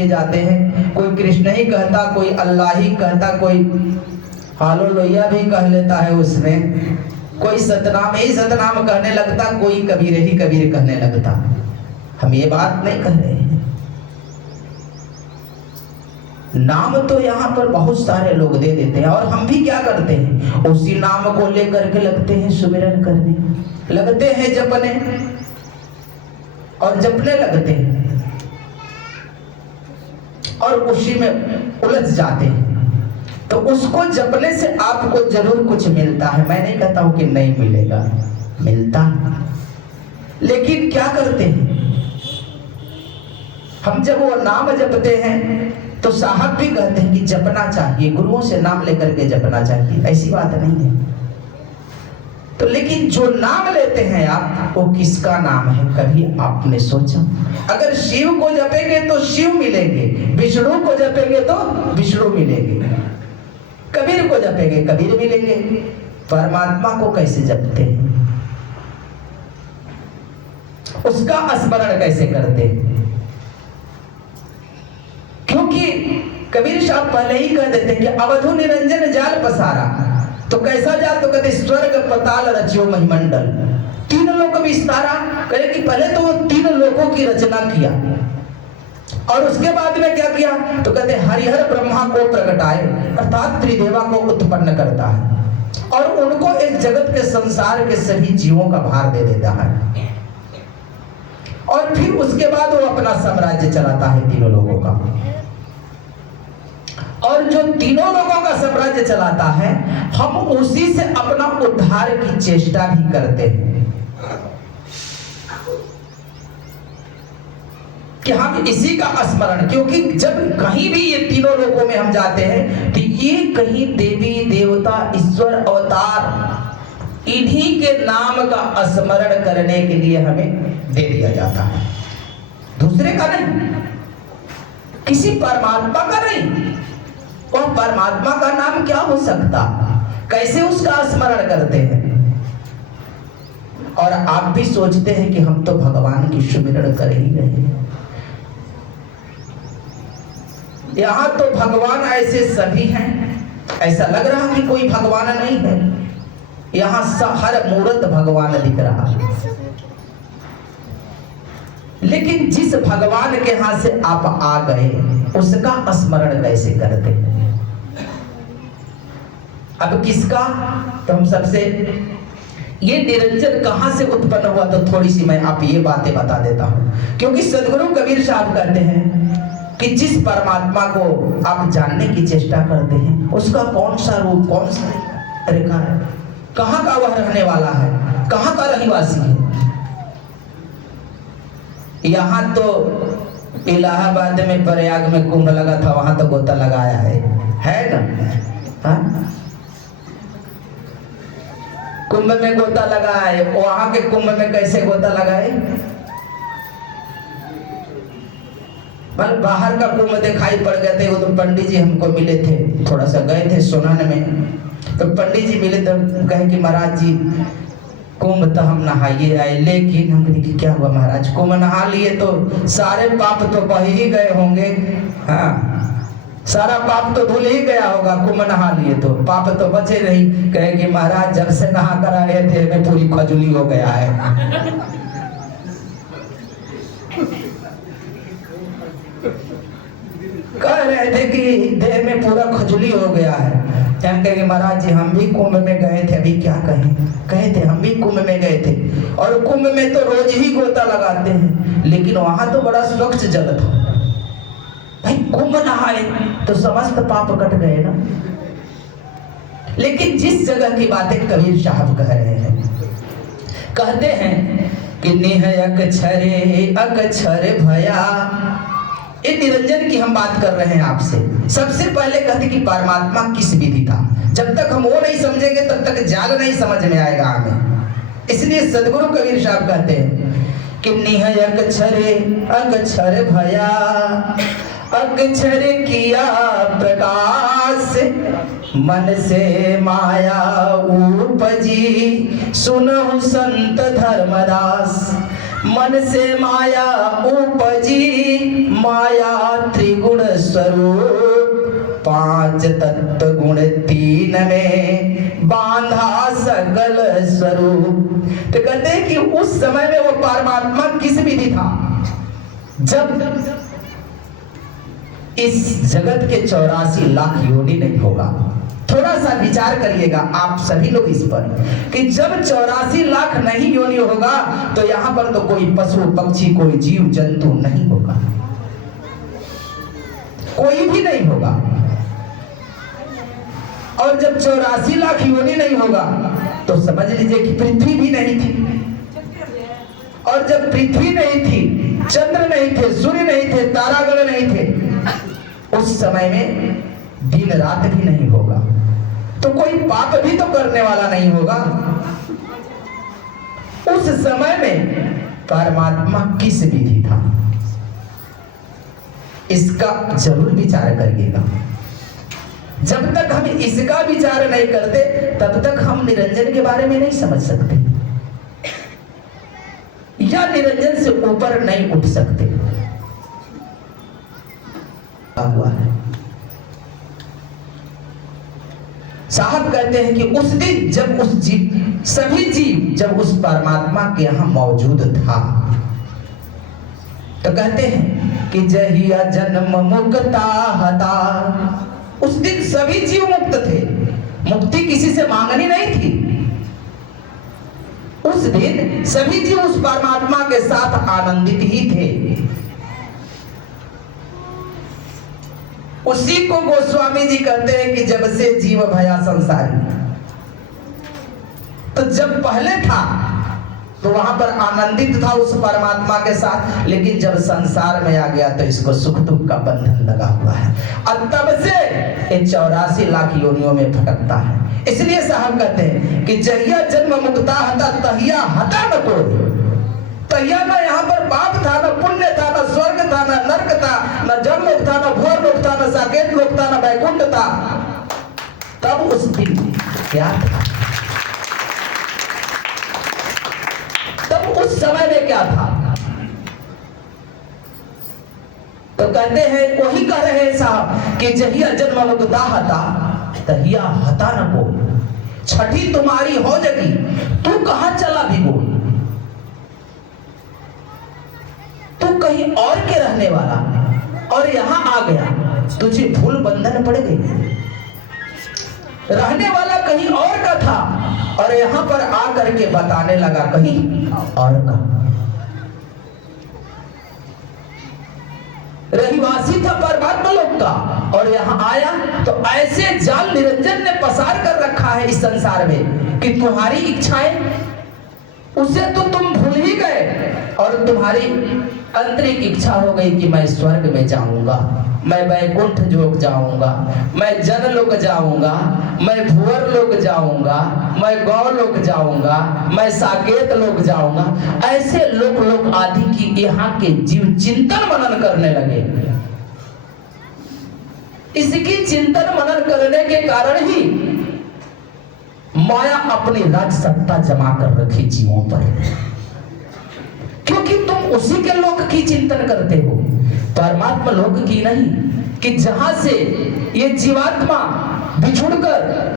किए जाते हैं। कोई कृष्ण ही कहता, कोई अल्लाह ही कहता, कोई हालो लोहिया भी कह लेता है उसमें, कोई सतनाम ही सतनाम कहने लगता, कोई कबीर ही कबीर कहने लगता। हम ये बात नहीं कह रहे हैं। नाम तो यहाँ पर बहुत सारे लोग दे देते हैं, और हम भी क्या करते हैं, उसी नाम को लेकर के लगते हैं सुमिरन करने, लगते हैं जपने, और जपने लगते हैं और उसी में उलझ जाते हैं। तो उसको जपने से आपको जरूर कुछ मिलता है, मैं नहीं कहता हूं कि नहीं मिलेगा, मिलता। लेकिन क्या करते हैं हम, जब वो नाम जपते हैं तो साहब भी कहते हैं कि जपना चाहिए, गुरुओं से नाम लेकर के जपना चाहिए, ऐसी बात नहीं है। तो लेकिन जो नाम लेते हैं आप, वो किसका नाम है, कभी आपने सोचा? अगर शिव को जपेंगे तो शिव मिलेंगे, विष्णु को जपेंगे तो विष्णु मिलेंगे, कबीर को जपेंगे कबीर मिलेंगे। परमात्मा को कैसे जपते हैं, उसका स्मरण कैसे करते हैं? क्योंकि कबीर साहब पहले ही कह देते हैं कि अवधु निरंजन जाल पसारा। तो कैसा जाल? तो कहते स्वर्ग पताल रचियो महिमंडल, तीन लोक विस्तारा। कहे कि पहले तो वो तीन लोकों की रचना किया, और उसके बाद में क्या किया? तो कहते हरिहर ब्रह्मा को प्रकटाए, अर्थात त्रिदेवा को उत्पन्न करता है, और उनको इस जगत के संसार के सभी जीवों का भार दे देता है, और फिर उसके बाद वो अपना साम्राज्य चलाता है तीनों लोगों का। और जो तीनों लोगों का साम्राज्य चलाता है, हम उसी से अपना उद्धार की चेष्टा भी करते हैं कि हम इसी का स्मरण, क्योंकि जब कहीं भी ये तीनों लोगों में हम जाते हैं तो ये कहीं देवी देवता ईश्वर अवतार इन्हीं के नाम का स्मरण करने के लिए हमें दे दिया जाता है, दूसरे का नहीं, किसी परमात्मा का नहीं। और परमात्मा का नाम क्या हो सकता, कैसे उसका स्मरण करते हैं? और आप भी सोचते हैं कि हम तो भगवान की सुमिरन कर ही रहे हैं। यहां तो भगवान ऐसे सभी हैं, ऐसा लग रहा कि कोई भगवान नहीं है। यहां हर मूर्त भगवान दिख रहा है, लेकिन जिस भगवान के हाथ से आप आ गए उसका स्मरण कैसे करते हैं? अब किसका? तो हम सबसे ये निरंजन कहां से उत्पन्न हुआ, तो थोड़ी सी मैं आप ये बातें बता देता हूं। क्योंकि सदगुरु कबीर साहब कहते हैं कि जिस परमात्मा को आप जानने की चेष्टा करते हैं, उसका कौन सा रूप, कौन सा रेखा है, कहां का वह रहने वाला है, कहां का रहिवासी है? यहाँ तो इलाहाबाद में प्रयाग में कुंभ लगा था, वहां तो गोता लगाया है ना? हाँ? कुंभ में गोता लगाए, वहां के कुंभ में कैसे गोता लगाए? बाहर का कुंभ दिखाई पड़ गए थे। वो तो पंडित जी हमको मिले थे, थोड़ा सा गए थे सोनन में, तो पंडित जी मिले तो कहे कि महाराज जी कुंभ तो हम नहाइए आए, लेकिन हम कहे कि क्या हुआ महाराज, कुंभ नहा लिए तो सारे पाप तो बह ही गए होंगे। हाँ, सारा पाप तो धुल ही गया होगा, कुंभ नहा लिए तो पाप तो बचे नहीं। कहे कि महाराज जब से नहा कर आए थे में पूरी खजुली हो गया है। कह रहे थे कि देह में पूरा खजुली हो गया है। कहे महाराज जी हम भी कुंभ में गए थे, अभी क्या कहें, कहे थे हम भी कुंभ में गए थे, और कुंभ में तो रोज ही गोता लगाते हैं, लेकिन वहां तो बड़ा स्वच्छ जल था। भाई कुंभ नहाए तो समस्त पाप कट गए ना। लेकिन जिस जगह की बातें कबीर साहब कह रहे हैं, कहते हैं कि नेह अक्षरे अक्षर भया, ये निरंजन की हम बात कर रहे हैं आपसे। सबसे पहले कहते कि परमात्मा किस विधि था, जब तक हम वो नहीं समझेंगे तब तक जाल नहीं समझ में आएगा हमें। इसलिए सदगुरु कबीर साहब कहते हैं कि निह अक्षरे अक्षर भया, अक्षर किया प्रकाश, मन से माया उपजी, सुनहु संत धर्मदास। मन से माया उपजी, माया त्रिगुण स्वरूप, पांच तत्व गुण तीन में बांधा सकल स्वरूप। तो कहते हैं कि उस समय में वो परमात्मा किस विधि था, जब इस जगत के 84 लाख योनि नहीं होगा। थोड़ा सा विचार करिएगा आप सभी लोग इस पर, कि जब 84 लाख नहीं योनि होगा तो यहां पर तो कोई पशु पक्षी, कोई जीव जंतु नहीं होगा, कोई भी नहीं होगा। और जब 84 लाख योनि नहीं होगा तो समझ लीजिए कि पृथ्वी भी नहीं थी। और जब पृथ्वी नहीं थी, चंद्र नहीं थे, सूर्य नहीं थे, तारागण नहीं थे, उस समय में दिन रात भी नहीं होगा, तो कोई पाप भी तो करने वाला नहीं होगा। उस समय में परमात्मा किस विधि था, इसका जरूर विचार करिएगा। जब तक हम इसका विचार नहीं करते तब तक हम निरंजन के बारे में नहीं समझ सकते या निरंजन से ऊपर नहीं उठ सकते। हुआ है साहब कहते हैं कि उस दिन जब उस जीव, सभी जीव जब उस परमात्मा के यहां मौजूद था, तो कहते हैं कि जहिया जन्म मुक्ता हता, उस दिन सभी जीव मुक्त थे, मुक्ति किसी से मांगनी नहीं थी। उस दिन सभी जीव उस परमात्मा के साथ आनंदित ही थे। उसी को गोस्वामी जी कहते हैं कि जब से जीव भया संसारी, तो जब पहले था तो वहां पर आनंदित था उस परमात्मा के साथ, लेकिन जब संसार में आ गया तो इसको सुख दुख का बंधन लगा हुआ है और तब से ये 84 लाख योनियों में भटकता है। इसलिए साहब कहते हैं कि जहिया जन्म मुक्ता हता तहिया हता न कोई, तहिया न यहाँ पर पाप था, न पुण्य था, न स्वर्ग था, न नरक था, न जम लोक था, न भुवर लोक था, न साकेत लोक था, न वैकुंठ था। तब उस दिन क्या था, तब उस समय में क्या था? तो कहते हैं, वही कह रहे हैं साहब कि जहिया जन्म मुक्ता हता तहिया हता न कोई, छठी तुम्हारी हो जगी तू कहां चला भिगो, कहीं और के रहने वाला और यहां आ गया, तुझे भूल बंधन पड़ गई। रहने वाला कहीं और का था और यहां पर आकर के बताने लगा कहीं और का। रहिवासी था परमात्मा लोक का और यहां आया तो ऐसे जाल निरंजन ने पसार कर रखा है इस संसार में कि तुम्हारी इच्छाएं उसे तो तुम भूल ही गए और तुम्हारी आंतरिक इच्छा हो गई कि मैं स्वर्ग में जाऊंगा, मैं वैकुंठ लोक जाऊंगा, मैं जनलोक जाऊंगा, मैं भुवर लोक जाऊंगा, मैं गौलोक जाऊंगा, मैं साकेत लोक जाऊंगा। ऐसे लोक आदि की यहाँ के जीव चिंतन मनन करने लगे। इसकी चिंतन मनन करने के कारण ही माया अपनी राज सत्ता जमा कर रखी जीवों पर, क्योंकि तुम उसी के लोक की चिंतन करते हो, परमात्मा लोक की नहीं, कि जहां से ये जीवात्मा बिछुड़कर